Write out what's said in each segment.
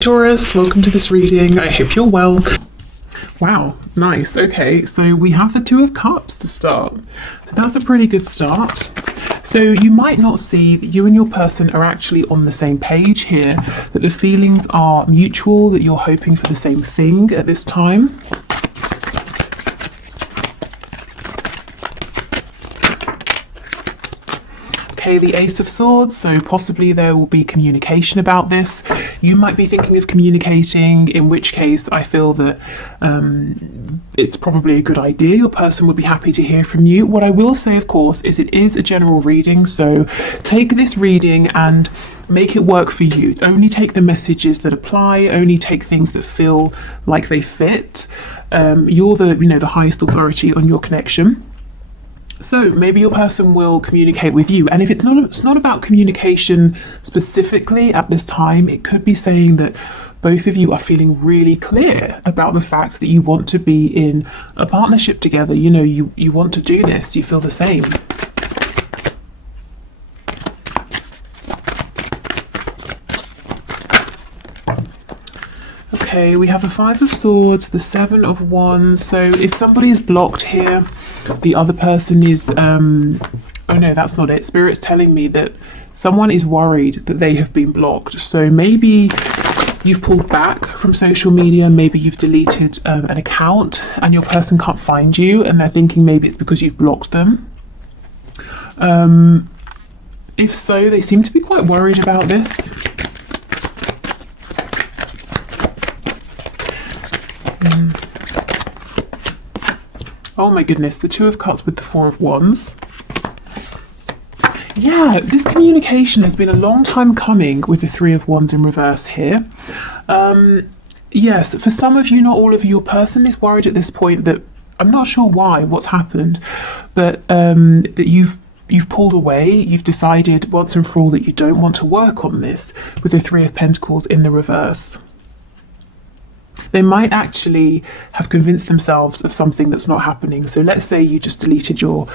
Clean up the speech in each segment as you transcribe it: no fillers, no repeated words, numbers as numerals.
Taurus, welcome to this reading. I hope you're well. Wow, nice. Okay, so we have the Two of Cups to start. So that's a pretty good start. So you might not see that you and your person are actually on the same page here, that the feelings are mutual, that you're hoping for the same thing at this time. The Ace of Swords, so possibly there will be communication about this. You might be thinking of communicating, in which case I feel that it's probably a good idea. Your person would be happy to hear from you. What I will say, of course, is it is a general reading, so take this reading and make it work for you. Only take the messages that apply, only take things that feel like they fit. You're the highest authority on your connection. So maybe your person will communicate with you, and if it's not about communication specifically at this time, it could be saying that both of you are feeling really clear about the fact that you want to be in a partnership together. You want to do this, you feel the same. Okay, we have the Five of Swords, the Seven of Wands. So if somebody is blocked here, the other person is oh no, that's not it. Spirit's telling me that someone is worried that they have been blocked. So maybe you've pulled back from social media, maybe you've deleted an account and your person can't find you, and they're thinking maybe it's because you've blocked them. If so, they seem to be quite worried about this. Oh my goodness, the Two of Cups with the Four of Wands. Yeah, this communication has been a long time coming with the Three of Wands in reverse here. Yes, for some of you, not all of you, your person is worried at this point that, I'm not sure why, what's happened, but that you've pulled away, you've decided once and for all that you don't want to work on this with the Three of Pentacles in the reverse. They might actually have convinced themselves of something that's not happening. So let's say you just deleted your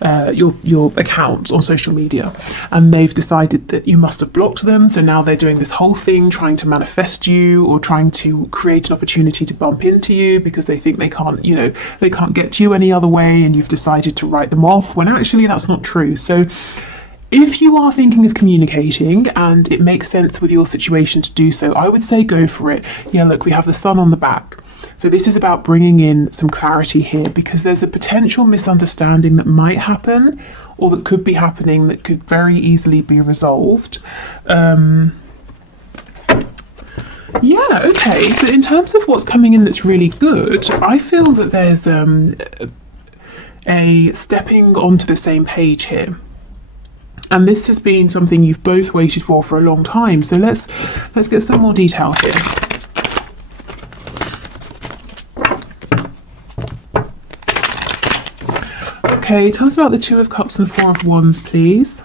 account on social media, and they've decided that you must have blocked them. So now they're doing this whole thing, trying to manifest you or trying to create an opportunity to bump into you because they think they can't get to you any other way, and you've decided to write them off when actually that's not true. So if you are thinking of communicating and it makes sense with your situation to do so, I would say go for it. Yeah, look, we have the Sun on the back. So this is about bringing in some clarity here, because there's a potential misunderstanding that might happen or that could be happening that could very easily be resolved. Yeah, okay. So in terms of what's coming in that's really good, I feel that there's a stepping onto the same page here. And this has been something you've both waited for a long time. So let's get some more detail here. Okay, tell us about the Two of Cups and Four of Wands, please.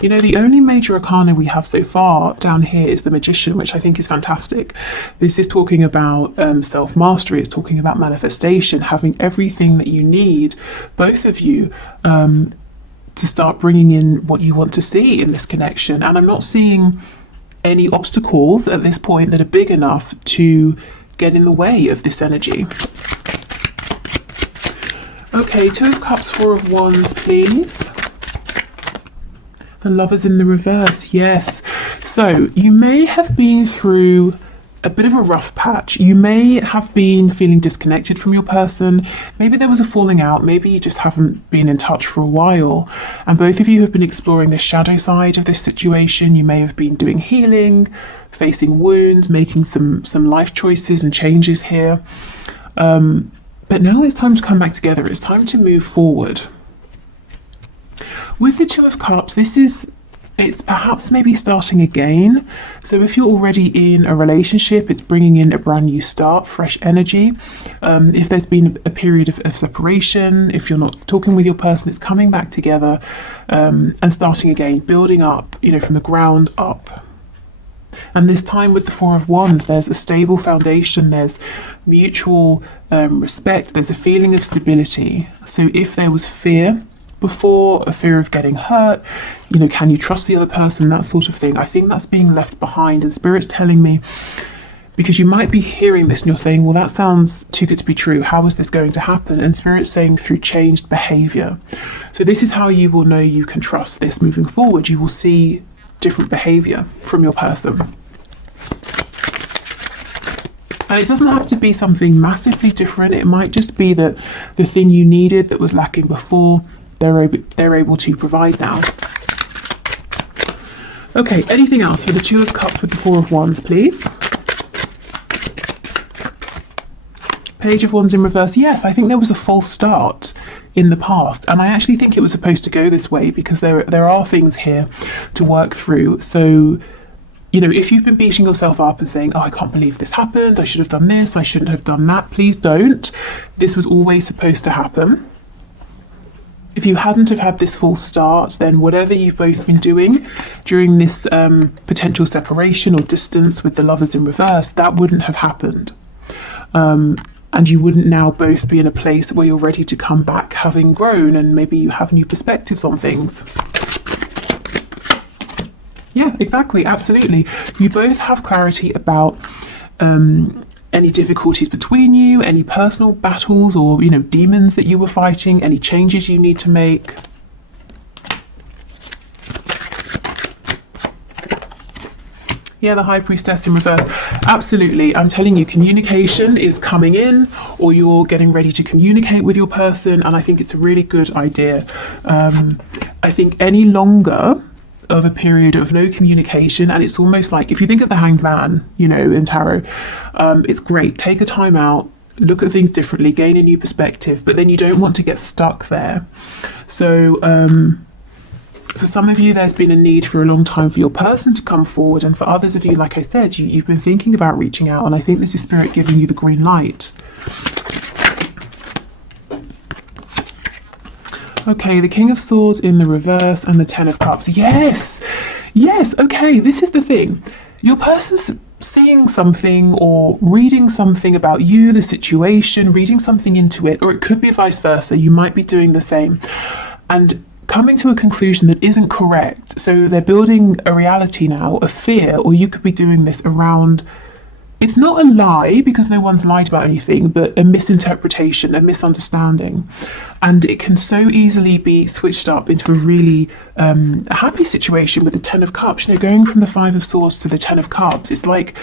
The only major arcana we have so far down here is the Magician, which I think is fantastic. This is talking about self-mastery. It's talking about manifestation, having everything that you need, both of you, to start bringing in what you want to see in this connection. And I'm not seeing any obstacles at this point that are big enough to get in the way of this energy. Okay, Two of Cups, Four of Wands, please. The Lovers in the reverse, yes. So you may have been through a bit of a rough patch. You may have been feeling disconnected from your person. Maybe there was a falling out. Maybe you just haven't been in touch for a while. And both of you have been exploring the shadow side of this situation. You may have been doing healing, facing wounds, making some life choices and changes here. But now it's time to come back together. It's time to move forward. With the Two of Cups, it's perhaps maybe starting again. So if you're already in a relationship, it's bringing in a brand new start, fresh energy. If there's been a period of separation, if you're not talking with your person, it's coming back together and starting again, building up, from the ground up. And this time with the Four of Wands, there's a stable foundation, there's mutual respect, there's a feeling of stability. So if there was fear before, a fear of getting hurt, can you trust the other person, that sort of thing, I think that's being left behind. And Spirit's telling me Because you might be hearing this and you're saying, well, that sounds too good to be true. How is this going to happen? And Spirit's saying through changed behavior. So this is how you will know you can trust this moving forward. You will see different behavior from your person. And it doesn't have to be something massively different. It might just be that the thing you needed that was lacking before, they're able to provide now. Okay, anything else for the Two of Cups with the Four of Wands, please? Page of Wands in reverse. Yes, I think there was a false start in the past, and I actually think it was supposed to go this way because there are things here to work through. So, you know, if you've been beating yourself up and saying, oh, I can't believe this happened, I should have done this, I shouldn't have done that, please don't. This was always supposed to happen. If you hadn't have had this false start, then whatever you've both been doing during this potential separation or distance with the Lovers in reverse, that wouldn't have happened. And you wouldn't now both be in a place where you're ready to come back having grown, and maybe you have new perspectives on things. Yeah, exactly, absolutely. You both have clarity about any difficulties between you, any personal battles or, you know, demons that you were fighting, any changes you need to make. Yeah, the High Priestess in reverse. Absolutely. I'm telling you, communication is coming in, or you're getting ready to communicate with your person, and I think it's a really good idea. I think any longer of a period of no communication, and it's almost like, if you think of the Hanged Man, you know, in tarot, it's great. Take a time out, look at things differently, gain a new perspective, but then you don't want to get stuck there. So, for some of you, there's been a need for a long time for your person to come forward, and for others of you, like I said, you've been thinking about reaching out, and I think this is Spirit giving you the green light. Okay, the King of Swords in the reverse and the Ten of Cups. Yes, yes, okay, this is the thing. Your person's seeing something or reading something about you, the situation, reading something into it, or it could be vice versa. You might be doing the same. And coming to a conclusion that isn't correct. So they're building a reality now, a fear, or you could be doing this around, it's not a lie because no one's lied about anything, but a misinterpretation, a misunderstanding. And it can so easily be switched up into a really happy situation with the Ten of Cups. You know, going from the Five of Swords to the Ten of Cups, it's like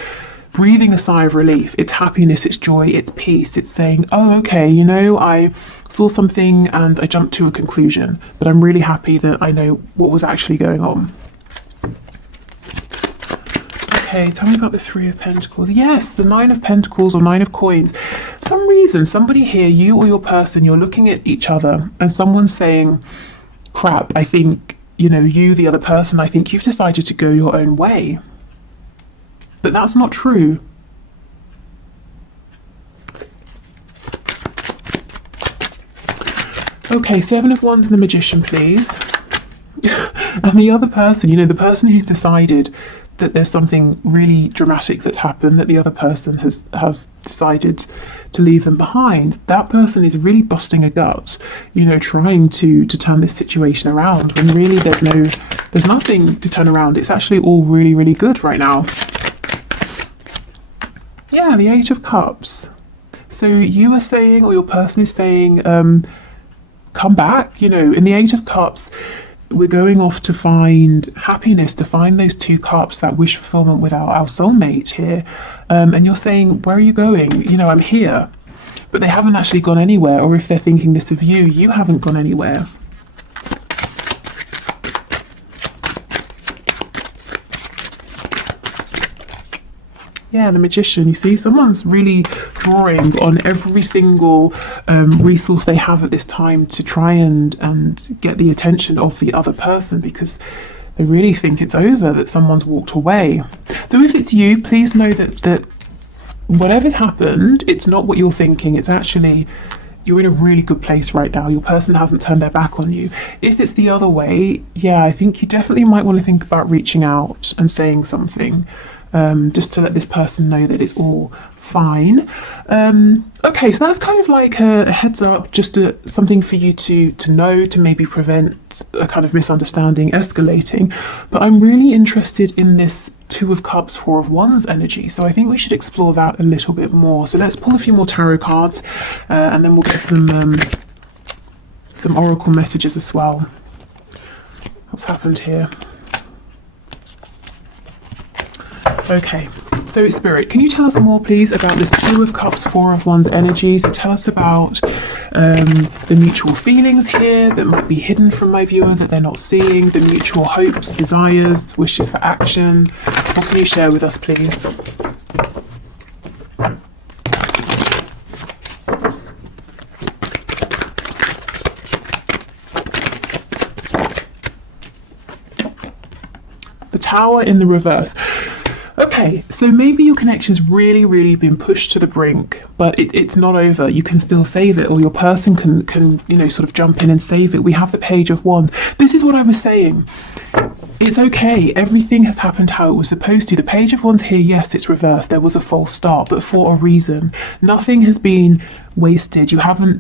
breathing a sigh of relief. It's happiness, it's joy, it's peace. It's saying, oh, okay, you know, I saw something and I jumped to a conclusion, but I'm really happy that I know what was actually going on. Okay, tell me about the Three of Pentacles. Yes, the Nine of Pentacles or Nine of Coins. For some reason, somebody here, you or your person, you're looking at each other and someone's saying, crap, I think, you know, you, the other person, I think you've decided to go your own way. But that's not true. Okay, Seven of Wands and the Magician, please. And the other person, you know, the person who's decided that there's something really dramatic that's happened, that the other person has decided to leave them behind, that person is really busting a gut, you know, trying to turn this situation around, when really there's nothing to turn around. It's actually all really, really good right now. Yeah, the Eight of Cups. So you are saying, or your person is saying, come back, you know, in the Eight of Cups, we're going off to find happiness, to find those two cups, that wish fulfillment with our soulmate here. And you're saying, where are you going? You know, I'm here. But they haven't actually gone anywhere, or if they're thinking this of you, you haven't gone anywhere. Yeah, the Magician, you see, someone's really drawing on every single resource they have at this time to try and get the attention of the other person, because they really think it's over, that someone's walked away. So if it's you, please know that whatever's happened, it's not what you're thinking. It's actually, you're in a really good place right now. Your person hasn't turned their back on you. If it's the other way, yeah, I think you definitely might want to think about reaching out and saying something. just to let this person know that it's all fine. Okay, so that's kind of like a heads up, just something for you to know, to maybe prevent a kind of misunderstanding escalating. But I'm really interested in this Two of Cups, Four of Wands energy, so I think we should explore that a little bit more. So let's pull a few more tarot cards, and then we'll get some oracle messages as well. What's happened here? Okay, so Spirit, can you tell us more please about this Two of Cups, Four of Wands energy? So tell us about the mutual feelings here that might be hidden from my viewer, that they're not seeing, the mutual hopes, desires, wishes for action. What can you share with us please? The Tower in the reverse. Okay, so maybe your connection's really been pushed to the brink, but it's not over. You can still save it, or your person can sort of jump in and save it. We have the Page of Wands. This is what I was saying. It's okay. Everything has happened how it was supposed to. The Page of Wands here, yes, it's reversed. There was a false start, but for a reason. Nothing has been wasted.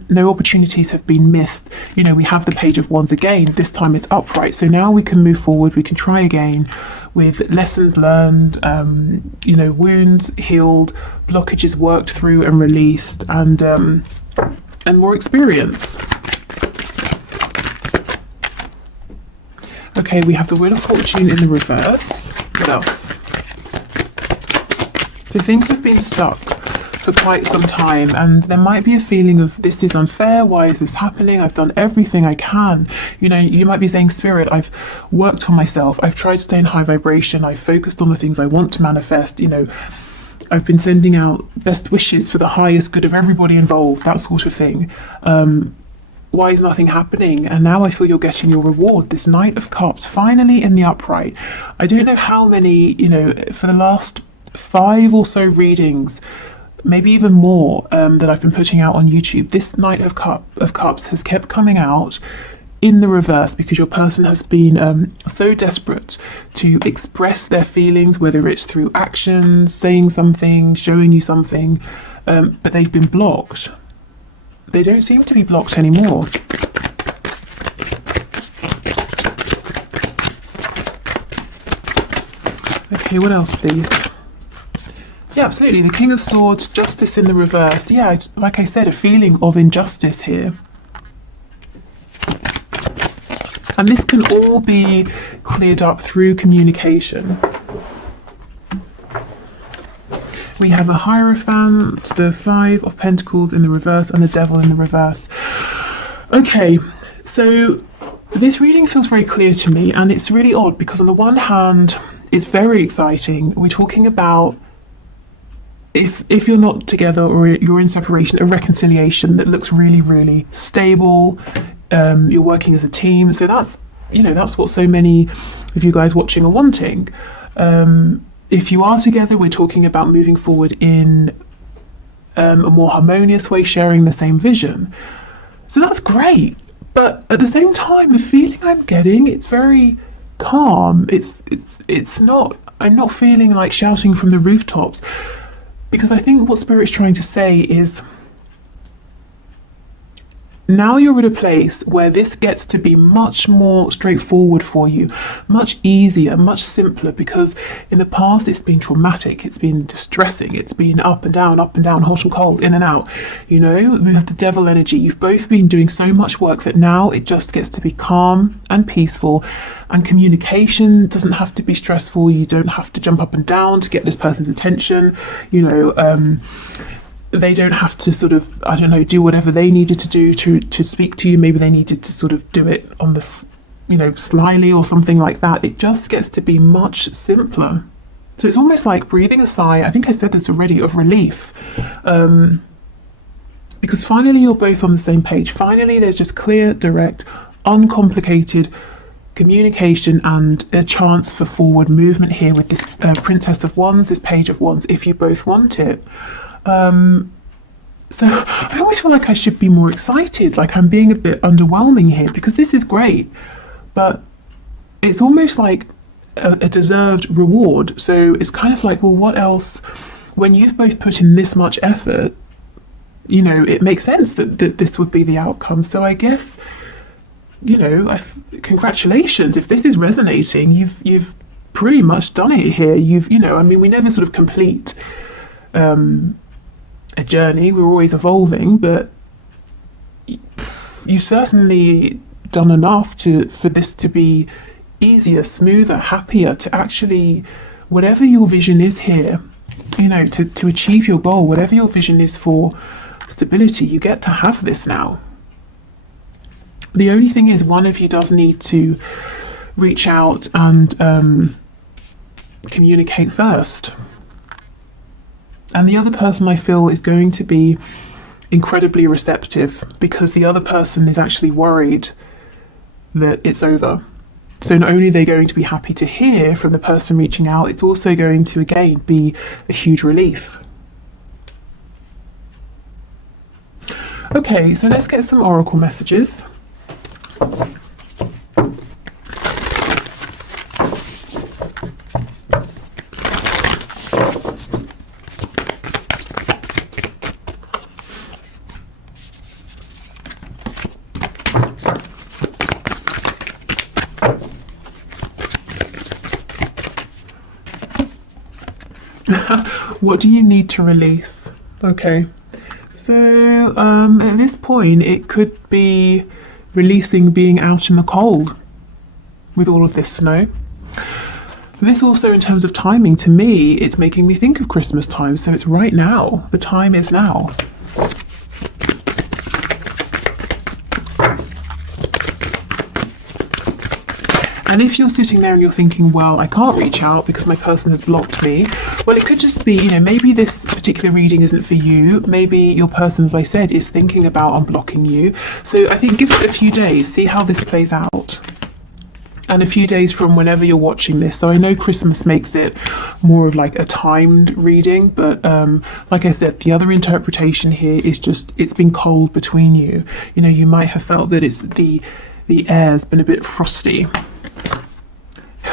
No opportunities have been missed. We have the Page of Wands again. This time it's upright. So now we can move forward. We can try again with lessons learned, wounds healed, blockages worked through and released, and more experience. Okay, we have the Wheel of Fortune in the reverse. What else? So things have been stuck for quite some time, and there might be a feeling of, this is unfair, why is this happening, I've done everything I can. You might be saying, Spirit, I've worked for myself, I've tried to stay in high vibration, I've focused on the things I want to manifest, I've been sending out best wishes for the highest good of everybody involved, that sort of thing. Why is nothing happening? And now I feel you're getting your reward, this Knight of Cups, finally in the upright. I don't know how many, for the last 5 or so readings, maybe even more, that I've been putting out on YouTube, this Knight of Cups has kept coming out in the reverse because your person has been so desperate to express their feelings, whether it's through actions, saying something, showing you something, but they've been blocked. They don't seem to be blocked anymore. Okay, what else please? Yeah, absolutely. The King of Swords, Justice in the reverse. Yeah, like I said, a feeling of injustice here. And this can all be cleared up through communication. We have a Hierophant, the Five of Pentacles in the reverse, and the Devil in the reverse. Okay, so this reading feels very clear to me, and it's really odd because on the one hand, it's very exciting. We're talking about if you're not together or you're in separation, a reconciliation that looks really stable. You're working as a team, so that's what so many of you guys watching are wanting. If you are together, we're talking about moving forward in a more harmonious way, sharing the same vision. So that's great, but at the same time, the feeling I'm getting, it's very calm. It's not. I'm not feeling like shouting from the rooftops. Because I think what Spirit's trying to say is, now you're at a place where this gets to be much more straightforward for you, much easier, much simpler, because in the past it's been traumatic, it's been distressing, it's been up and down, hot and cold, in and out. We have the Devil energy. You've both been doing so much work that now it just gets to be calm and peaceful, and communication doesn't have to be stressful. You don't have to jump up and down to get this person's attention. They don't have to sort of, do whatever they needed to do to speak to you. Maybe they needed to sort of do it on the, slyly or something like that. It just gets to be much simpler. So it's almost like breathing a sigh, I think I said this already, of relief. Because finally you're both on the same page. Finally there's just clear, direct, uncomplicated communication and a chance for forward movement here with this Princess of Wands, this Page of Wands, if you both want it. So I always feel like I should be more excited, like I'm being a bit underwhelming here, because this is great, but it's almost like a deserved reward. So it's kind of like, well, what else? When you've both put in this much effort, you know, it makes sense that this would be the outcome. So I guess, you know, congratulations. If this is resonating, you've pretty much done it here. You know, I mean, we never sort of complete a journey. We're always evolving, but you've certainly done enough for this to be easier, smoother, happier, to actually, whatever your vision is here, you know, to achieve your goal, whatever your vision is for stability, you get to have this now. The only thing is, one of you does need to reach out and communicate first. And the other person, I feel, is going to be incredibly receptive, because the other person is actually worried that it's over. So not only are they going to be happy to hear from the person reaching out, it's also going to, again, be a huge relief. Okay, so let's get some oracle messages. What do you need to release? Okay, so at this point it could be releasing being out in the cold with all of this snow. This also, in terms of timing, to me, it's making me think of Christmas time, so it's right now. The time is now. And if you're sitting there and you're thinking, well, I can't reach out because my person has blocked me, well, it could just be, you know, maybe this particular reading isn't for you. Maybe your person, as I said, is thinking about unblocking you. So I think give it a few days, see how this plays out. And a few days from whenever you're watching this. So I know Christmas makes it more of like a timed reading, but like I said, the other interpretation here is just, it's been cold between you. You know, you might have felt that it's the air's been a bit frosty.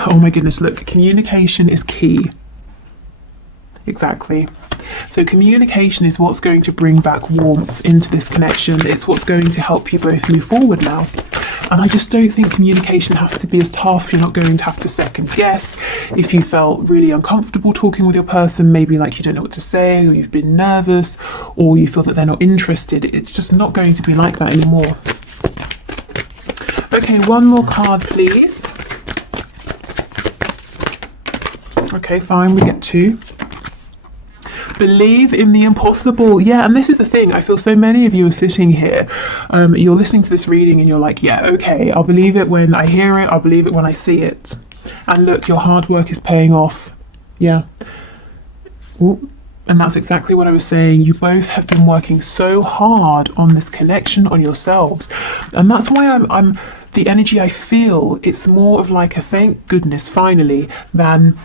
Oh my goodness, look, communication is key. Exactly. So communication is what's going to bring back warmth into this connection. It's what's going to help you both move forward now. And I just don't think communication has to be as tough. You're not going to have to second guess. If you felt really uncomfortable talking with your person, maybe like you don't know what to say, or you've been nervous, or you feel that they're not interested, it's just not going to be like that anymore. Okay, one more card, please. Okay, fine, we get two. Believe in the impossible. Yeah, and this is the thing. I feel so many of you are sitting here. You're listening to this reading and you're like, yeah, okay, I'll believe it when I hear it. I'll believe it when I see it. And look, your hard work is paying off. Yeah. Ooh. And that's exactly what I was saying. You both have been working so hard on this connection, on yourselves. And that's why I'm the energy I feel, it's more of like a thank goodness finally than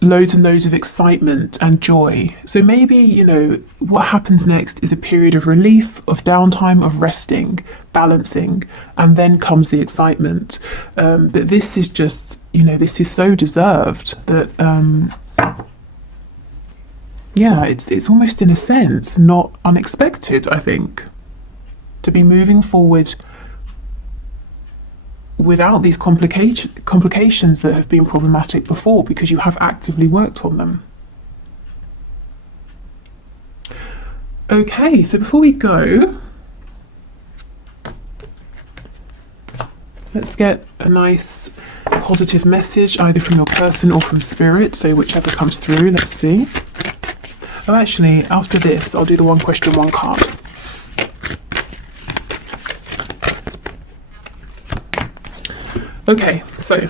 loads and loads of excitement and joy. So maybe, you know, what happens next is a period of relief, of downtime, of resting, balancing, and then comes the excitement. But this is just, you know, this is so deserved that, yeah, it's almost in a sense not unexpected, I think, to be moving forward without these complications that have been problematic before, because you have actively worked on them. Okay, so before we go, let's get a nice positive message either from your person or from spirit, so whichever comes through. Let's see. Oh, actually, after this I'll do the one question, one card. Okay, so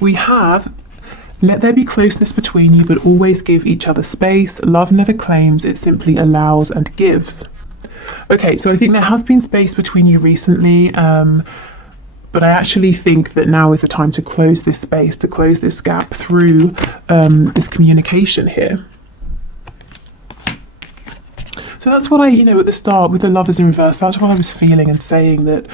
we have, let there be closeness between you, but always give each other space. Love never claims, it simply allows and gives. Okay, so I think there has been space between you recently, but I actually think that now is the time to close this space, to close this gap through this communication here. So that's what I, you know, at the start with the Lovers in reverse, that's what I was feeling and saying, that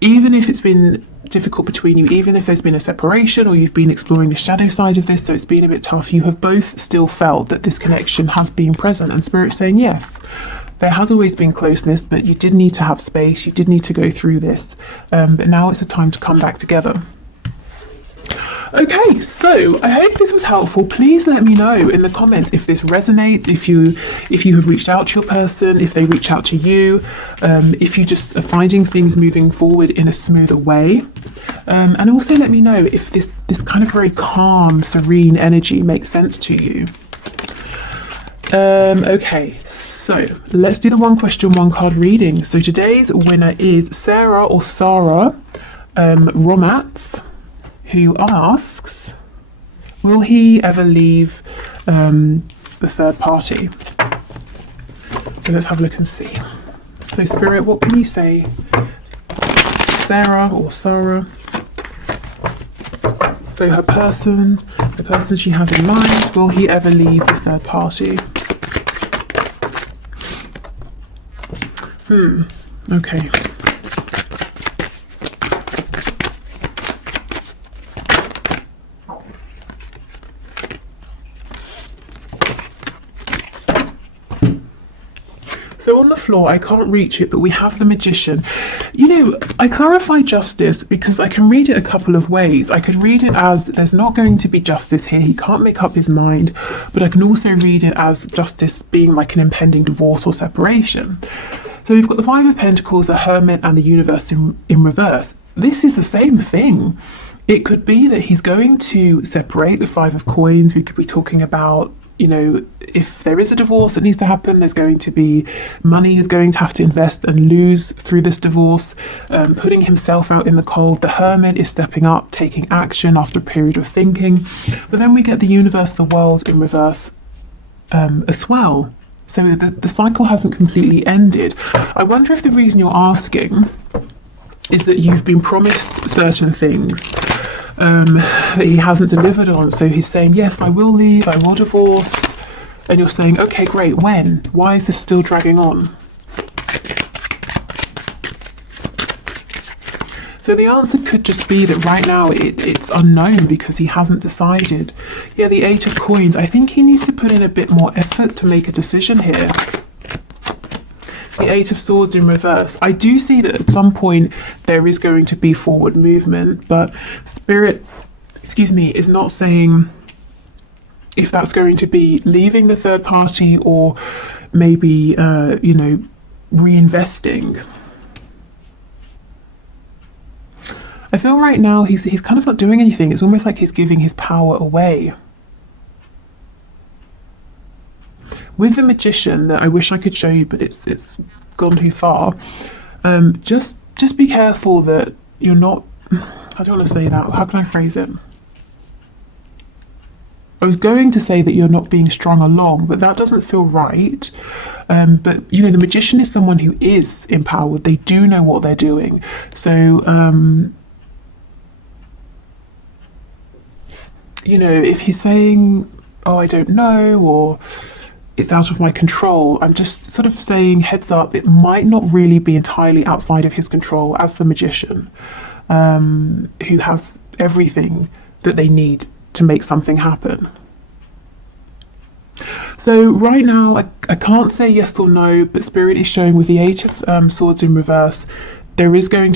even if it's been difficult between you, even if there's been a separation or you've been exploring the shadow side of this, so it's been a bit tough, you have both still felt that this connection has been present, and Spirit's saying yes, there has always been closeness, but you did need to have space, you did need to go through this, but now it's a time to come back together. Okay, so I hope this was helpful. Please let me know in the comments if this resonates, if you have reached out to your person, if they reach out to you, if you just are finding things moving forward in a smoother way. And also let me know if this kind of very calm, serene energy makes sense to you. Okay, so let's do the one question, one card reading. So today's winner is Sarah or Sarah Romats, who asks, will he ever leave the third party? So let's have a look and see. So Spirit, what can you say? Sarah or Sarah. So the person she has in mind, will he ever leave the third party? Okay. So on the floor, I can't reach it, but we have the Magician. You know, I clarify justice because I can read it a couple of ways. I can read it as there's not going to be justice here, he can't make up his mind, but I can also read it as justice being like an impending divorce or separation. So we've got the Five of Pentacles, the Hermit, and the Universe in reverse. This is the same thing. It could be that he's going to separate. The Five of Coins, we could be talking about, you know, if there is a divorce that needs to happen, there's going to be money he's going to have to invest and lose through this divorce, putting himself out in the cold. The Hermit is stepping up, taking action after a period of thinking. But then we get the Universe, the World in reverse as well. So the cycle hasn't completely ended. I wonder if the reason you're asking is that you've been promised certain things that he hasn't delivered on. So he's saying, yes, I will leave, I will divorce. And you're saying, okay, great, when? Why is this still dragging on? So the answer could just be that right now it's unknown because he hasn't decided. Yeah, the Eight of Coins, I think he needs to put in a bit more effort to make a decision here. The Eight of Swords in reverse. I do see that at some point there is going to be forward movement, but Spirit, is not saying if that's going to be leaving the third party or maybe, reinvesting. I feel right now he's kind of not doing anything. It's almost like he's giving his power away. With the Magician, that I wish I could show you, but it's gone too far. Just be careful that you're not. I don't want to say that. How can I phrase it? I was going to say that you're not being strung along, but that doesn't feel right. But you know, the Magician is someone who is empowered. They do know what they're doing. So you know, if he's saying, "Oh, I don't know," or "It's out of my control," I'm just sort of saying, heads up, it might not really be entirely outside of his control as the Magician, who has everything that they need to make something happen. So right now, I can't say yes or no, but Spirit is showing with the Eight of Swords in reverse, there is going to